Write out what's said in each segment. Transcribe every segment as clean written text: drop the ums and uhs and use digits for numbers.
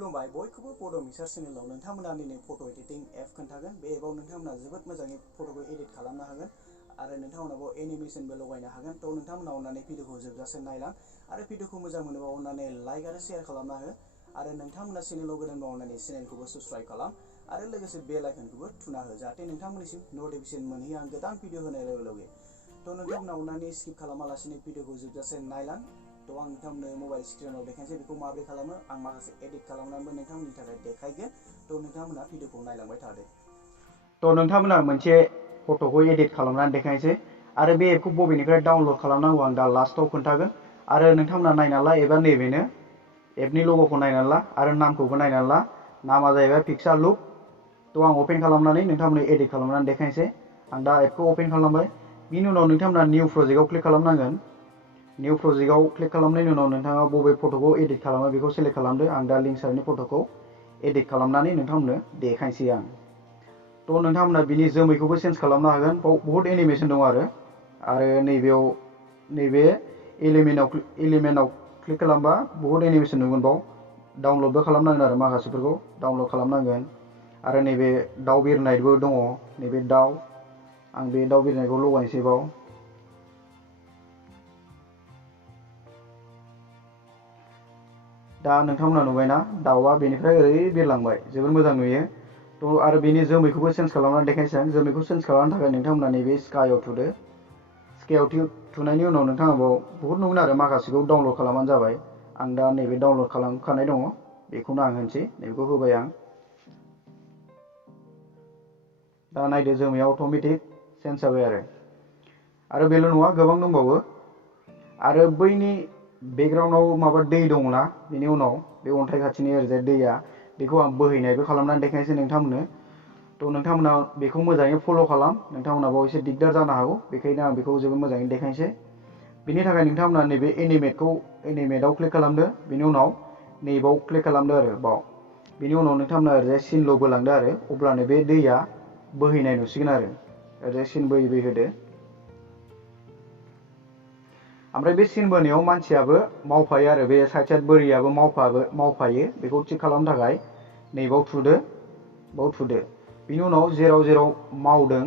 खुलुमबाय बयखौबो बड' मिक्सार चेनेलाव नोंथांमोना दिनै फट' एडिटिं एप खोन्थागोन। बे एपआव नोंथांमोना जोबोद मोजाङै फट'खौ एडिट खालामनो हागोन आरो नोंथांमोनाबो एनिमेशनबो लगायनो हागोन। थ' नोंथांमोना अननानै भिडिअखौ जोबजासे नायलां आरो भिडिअखौ मोजां मोनोबा अननानै लाइक आरो शेयार खालामना हो आरो नोंथांमोना चेनेलाव गोदानबा अननानै चेनेलखौबो साबस्क्राइब खालाम आरो लोगोसे बेल आइकनखौबो थुना हो जाहाथे नोंथांमोननिसिम नटिफिकेसन मोनहैयो आं गोदान भिडिअ होनाय लोगो लोगो। थ' नोंथांमोना अननानै स्किप खालामालासिनो भिडिअखौ जोबजासे नायलां। थ' आं नोंथांमोननो मबाइल स्क्रिनाव देखायनोसै बेखौ माबोरै खालामो। आं माखासे एडिट खालामनानैबो नोंथांमोननि थाखाय देखायगोन। थ' नोंथांमोना भिडिअखौ नायलांबाय थादो। थ' नोंथांमोना मोनसे फट'खौ एडिट खालामनानै देखायनोसै आरो बे एपखौ बबेनिफ्राय डाउनलड खालामनांगौ आं दा लास्टआव खोन्थागोन। आरो नोंथांमोना नायनानै ला एबा नैबेनो एपनि लग'खौ नायनानै ला आरो नामखौबो नायनानै ला। नामा जाहैबाय पिक्सालुप। थ' आं अपेन खालामनानै नोंथांमोननो एडिट खालामनानै देखायनोसै। आं दा एपखौ अपेन खालामबाय। बिनि उनाव नोंथांमोना निउ प्रजेक्टआव क्लिक खालामनांगोन। निउ प्रजेक्टआव क्लिक खालामनायनि उनाव नोंथाङा बबे फट'खौ एडिट खालामो बेखौ सेलेक्ट खालामदो। आं दा लिंक सारनि फट'खौ एडिट खालामनानै नोंथांमोननो देखायनोसै आं। थ' नोंथांमोना बिनि जोमैखौबो चेन्ज खालामनो हागोन। बाव बहुत एनिमेशन दं आरो नैबेयाव नैबे एलिमेन्टआव क्लिक खालामबा बहुत एनिमेशन नुगोन। बाव डाउनलडबो खालामनांगोन आरो माखासेफोरखौ डाउनलड खालामनांगोन। आरो नैबे दाउ बिरनायबो दङ। नैबे दाउ आं बे दाउ बिरनायखौ लगायनोसै बाव। दा नोंथांमोना नुबायना दाउआ बेनिफ्राय ओरै बिरलांबाय जोबोर मोजां नुयो। थ' आरो बेनि जोमैखौबो चेन्ज खालामनानै देखायनोसै आं। जोमैखौ चेन्ज खालामनो थाखाय नोंथांमोना नैबे स्काइआव थुदो। स्काइआव थुनायनि उनाव नोंथाङा बाव बहुत नुगोन आरो माखासेखौ डाउनलड खालामबानो जाबाय। आं दा नैबे डाउनलड खालामखानाय दङ बेखौनो आं होनोसै। नैबेखौ होबाय आं। दा नायदो जोमैया अट'मेटिक चेन्ज जाबाय आरो बेल' नङा गोबां दंबावो। आरो बैनि बेकग्राउन्डआव माबा दै दङना बेनि उनाव बे अन्थाइ खाथिनि ओरैजाय दैया बेखौ आं बोहैनायबो खालामनानै देखायनोसै नोंथांमोननो। थ' नोंथांमोना बेखौ मोजाङै फल' खालाम। नोंथांमोना बाव एसे दिगदार जानो हागौ बेखायनो आं बेखौ जोबोद मोजाङै देखायनोसै। बिनि थाखाय नोंथांमोना नैबे एनिमेटआव क्लिक खालामदो। बिनि उनाव नैबाव क्लिक खालामदो आरो बाव। बिनि उनाव नोंथांमोना ओरैजाय सिनल' बोलांदो आरो अब्लानो बे दैया बोहैनाय नुसिगोन आरो ओरैजाय सिन बोयै होदो। ओमफ्राय बे सिन बोनायाव मानसियाबो मावफायो आरो बे साइड बोरियाबो मावफायो। बेखौ थिक खालामनो थाखाय नैबाव थुदो बाव थुदो। बिनि उनाव जेराव जेराव मावदों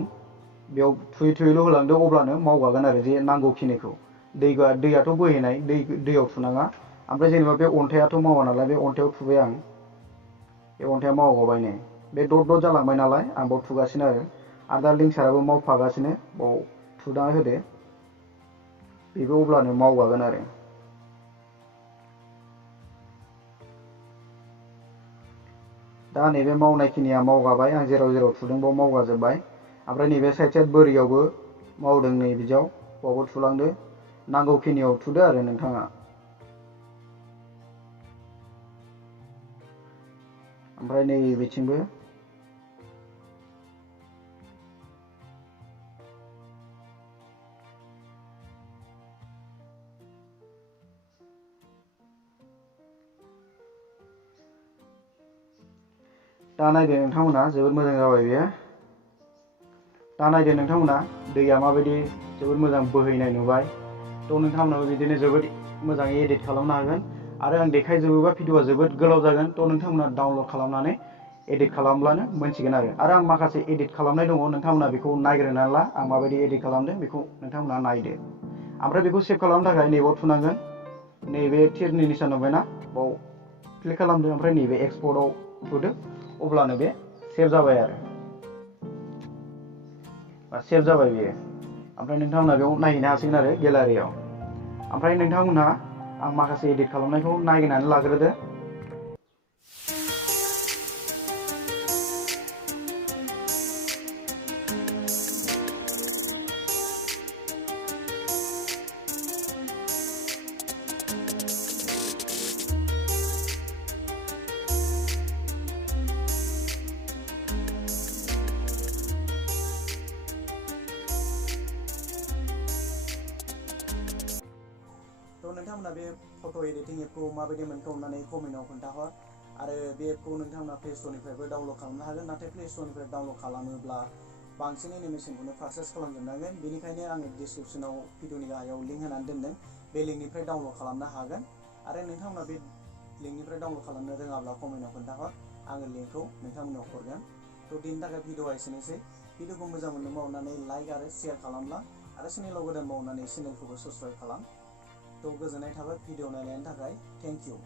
बेयाव थुयै होलांदो अब्लानो मावगागोन आरो जे नांगौखिनिखौ। दैयाथ' बोहैनाय दैयाव थुनाङा। ओमफ्राय जेनेबा बे अन्थाइआथ' मावा नालाय बे अन्थाइआव थुबाय आं। बे अन्थाइआ मावगाबाय नै बे दट जालांबाय नालाय आं बाव थुगासिनो आरो दा लिंक साराबो मावफागासिनो बाव थुना होदो। बेबो अब्लानो मावगागोन आरो। दा नैबे मावनायखिनिया मावगाबाय आं जेराव जेराव थुदों बाव मावगाजोब्बाय। ओमफ्राय नैबे साइड बोरियावबो मावदों नै बिदियाव बावबो थुलांदो। नांगौखिनियाव थुदो आरो नोंथाङा। ओमफ्राय नै बिथिंबो दा नायदो नोंथांमोना जोबोद मोजां जाबाय बेयो। दा नायदो नोंथांमोना दैया माबायदि जोबोद मोजां बोहैनाय नुबाय। थ' नोंथांमोनाबो बिदिनो जोबोद मोजाङै एडिट खालामनो हागोन। आरो आं देखायजोबोबा भिडिअआ जोबोद गोलाव जागोन। थ' नोंथांमोना डाउनलड खालामनानै एडिट खालामब्लानो मोनसिगोन आरो आं माखासे एडिट खालामनाय दङ नोंथांमोना बेखौ नायग्रोनानै ला। आं माबायदि एडिट खालामदों बेखौ नोंथांमोना नायदो। ओमफ्राय बेखौ सेभ खालामनो थाखाय नैबाव थुनांगोन। नैबे थिरनि निशान नुबायना बाव क्लिक खालामदो। ओमफ्राय नैबे एक्सपर्टआव थुदो अब्लानो बे सेभ जाबाय आरो सेभ जाबाय बेयो। ओमफ्राय नोंथांमोना बेयाव नायहैनो हासिगोन आरो गेलारियाव। ओमफ्राय नोंथांमोनहा आं माखासे एडिट खालामनायखौ नायनानै लाग्रोदो। थ' नोंथांमोना बे फट' एडिटिं एपखौ माबायदि मोनखो अननानै कमेन्टआव खोन्थाहर। आरो बे एपखौ नोंथांमोना प्ले स्ट'रनिफ्रायबो डाउनलड खालामनो हागोन। नाथाय प्ले स्ट'रनिफ्राय डाउनलड खालामोब्ला बांसिन एनिमेशनखौनो पारचेस खालामजोबनांगोन। बेनिखायनो आङो डिसक्रिपसनाव भिडिअनि गाहायाव लिंक होनानै दोनदों। बे लिंकनिफ्राय डाउनलड खालामनो हागोन। आरो नोंथांमोना बे लिंकनिफ्राय डाउनलड खालामनो रोङाब्ला कमेन्टआव खोन्थाहर, आङो लिंकखौ नोंथांमोननो हरगोन। थ' दिनैनि थाखाय भिडिअआ एसेनोसै। भिडिअखौ मोजां मोनदोंबा अननानै लाइक आरो शेयार खालामला आरो चेनेलाव गोदानबा अननानै चेनेलखौबो साबस्क्राइब खालाम। थ' गोजोननाय थाबाय भिडिअ नायनायनि थाखाय, थेंक इउ।